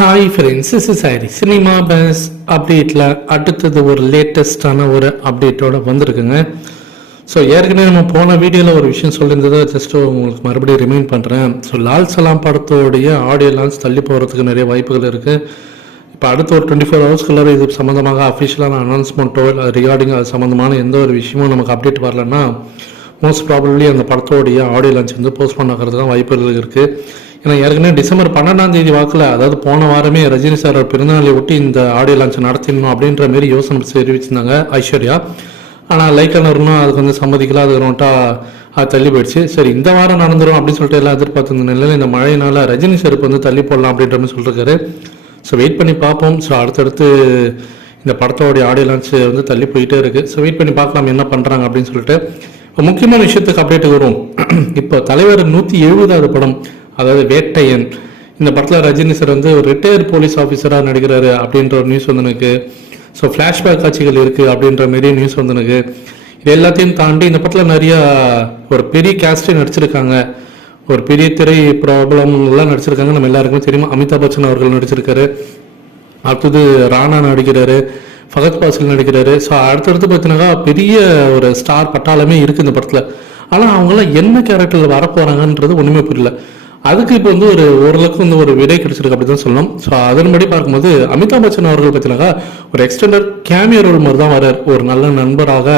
Hi friends is சாரி cinema base அப்டேட்டில் அடுத்தது ஒரு லேட்டஸ்டான ஒரு அப்டேட்டோட வந்திருக்குங்க. ஸோ ஏற்கனவே நம்ம போன வீடியோவில் ஒரு விஷயம் சொல்லியிருந்ததை. ஜஸ்ட் உங்களுக்கு மறுபடியும் ரிமைண்ட் பண்ணுறேன் ஸோ லால் சலாம் படத்தோடைய ஆடியோ லான்ச் தள்ளி போகிறதுக்கு நிறைய வாய்ப்புகள் இருக்குது இப்போ அடுத்த ஒரு டுவெண்ட்டி ஃபோர் ஹவர்ஸ்க்குள்ளே இது சம்மந்தமாக அஃபிஷியலான அனௌன்ஸ்மெண்ட்டோ இல்லை ரிகார்டிங் அது சம்மந்தமான எந்த ஒரு விஷயமும் நமக்கு அப்டேட் வரலன்னா மோஸ்ட் ப்ராபப்ளி அந்த படத்தோடைய ஆடியோ லான்ச் வந்து போஸ்ட் ஆகிறது தான் வாய்ப்புகள் இருக்குது ஏன்னா ஏற்கனவே டிசம்பர் பன்னெண்டாம் தேதி வாக்கில் அதாவது போன வாரமே ரஜினி சார் பிறந்தநாளை ஒட்டி இந்த ஆடியோ லான்ச் நடத்திடணும் அப்படின்ற மாரி யோசனை தெரிவிச்சிருந்தாங்க ஐஸ்வர்யா. ஆனால் லைக்கானவர்னும் அதுக்கு வந்து சம்மதிக்கல அது ரொட்டா தள்ளி போயிடுச்சு. சரி இந்த வாரம் நடந்துரும் அப்படின்னு சொல்லிட்டு எல்லாம் எதிர்பார்த்திருந்த நிலையில் இந்த மழையினால ரஜினி சாருக்கு வந்து தள்ளி போடலாம் அப்படின்ற மாதிரி சொல்லிருக்காரு. ஸோ வெயிட் பண்ணி பார்ப்போம். ஸோ அடுத்தடுத்து இந்த படத்தோடைய ஆடியோ லான்ச் வந்து தள்ளி போயிட்டே இருக்கு. ஸோ வெயிட் பண்ணி பார்க்கலாம் என்ன பண்ணுறாங்க அப்படின்னு சொல்லிட்டு இப்போ முக்கியமான விஷயத்துக்கு அப்டேட் வரும் இப்போ தலைவர் நூற்றி எழுபதாவது படம் அதாவது வேட்டையன். இந்த படத்தில் ரஜினி சார் வந்து ஒரு ரிட்டையர்ட் போலீஸ் ஆஃபீஸராக நடிக்கிறாரு அப்படின்ற ஒரு நியூஸ் வந்துனுக்கு ஸோ ஃப்ளாஷ்பேக் காட்சிகள் இருக்குது அப்படின்ற மாரி நியூஸ் வந்துனுக்கு இது எல்லாத்தையும் தாண்டி இந்த படத்தில் நிறையா ஒரு பெரிய கேஸ்டே நடிச்சிருக்காங்க. ஒரு பெரிய திரை ப்ராப்ளம் எல்லாம் நடிச்சிருக்காங்க. நம்ம எல்லாருக்குமே தெரியுமா. அமிதாப் பச்சன் அவர்கள் நடிச்சிருக்காரு. அடுத்தது ராணா நடிக்கிறாரு. ஃபகத் பாசில் நடிக்கிறாரு. ஸோ அடுத்தடுத்து பார்த்தீங்கன்னா பெரிய ஒரு ஸ்டார் பட்டாளமே இருக்குது இந்த படத்தில். ஆனால் அவங்களாம் என்ன கேரக்டரில் வரப்போகிறாங்கன்றது ஒன்றுமே புரியல. அதுக்கு இப்போ வந்து ஒரு ஓரளவுக்கு வந்து ஒரு விடை கிடைச்சிருக்கு அப்படி தான் சொல்லணும். ஸோ அதன்படி பார்க்கும்போது அமிதாப் பச்சன் அவர்கள் பற்றினாக்கா ஒரு எக்ஸ்டெண்டட் கேமியர் ரோல் மாதிரி தான் வரார் ஒரு நல்ல நண்பராக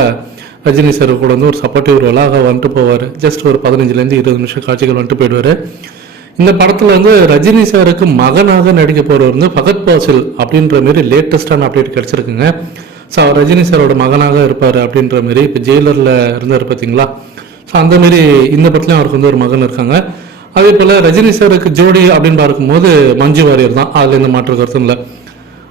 ரஜினி சார் கூட வந்து ஒரு சப்போர்ட்டிவ் ரோலாக வந்துட்டு போவார். ஜஸ்ட் ஒரு பதினஞ்சுலேருந்து இருபது நிமிஷம் காட்சிகள் வந்துட்டு போயிடுவார். இந்த படத்தில் வந்து ரஜினி சாருக்கு மகனாக நடிக்க போகிறவர் வந்து பகத் பாசில் அப்படின்ற மாரி லேட்டஸ்டான அப்டேட் கிடச்சிருக்குங்க. ஸோ அவர் ரஜினி சாரோட மகனாக இருப்பார் அப்படின்ற மாரி இப்போ ஜெயிலரில் இருந்தார் பார்த்தீங்களா ஸோ அந்த மாரி இந்த படத்துலையும் அவருக்கு வந்து ஒரு மகன் இருக்காங்க. அதே போல் ரஜினி சாருக்கு ஜோடி அப்படின்னு பார்க்கும்போது மஞ்சு வாரியர் தான். அதில் எந்த மாற்று கருத்தும் இல்லை.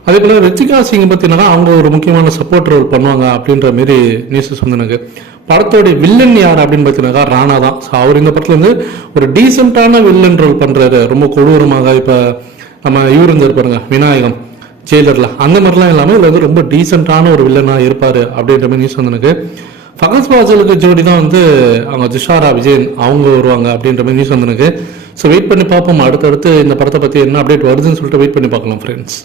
அதே போல் ரித்திகா சிங் பார்த்தீங்கன்னா அவங்க ஒரு முக்கியமான சப்போர்ட் ரோல் பண்ணுவாங்க அப்படின்ற மாரி நியூஸஸ் வந்து எனக்கு படத்தோடைய வில்லன் யார் அப்படின்னு பார்த்தீங்கன்னா ராணா தான். ஸோ அவர் இந்த படத்தில் வந்து ஒரு டீசெண்டான வில்லன் ரோல் பண்ணுறாரு ரொம்ப கொடூரமாக இப்போ நம்ம இவர் இருந்தார் பாருங்க விநாயகம் ஜெயிலரில் அந்த மாதிரிலாம் இல்லாமல் இதில் வந்து ரொம்ப டீசெண்டான ஒரு வில்லனாக இருப்பார் அப்படின்ற மாதிரி நியூஸ் வந்து எனக்கு ஃபகத் பாசலுக்கு ஜோடி தான் வந்து அவங்க துஷாரா விஜயன் அவங்க வருவாங்க அப்படின்ற மாதிரி நியூஸ் வந்து எனக்கு ஸோ வெயிட் பண்ணி பார்ப்போம். அடுத்தடுத்து இந்த படத்தை பற்றி என்ன அப்டேட் வருதுன்னு சொல்லிட்டு வெயிட் பண்ணி பார்க்கலாம் ஃப்ரெண்ட்ஸ்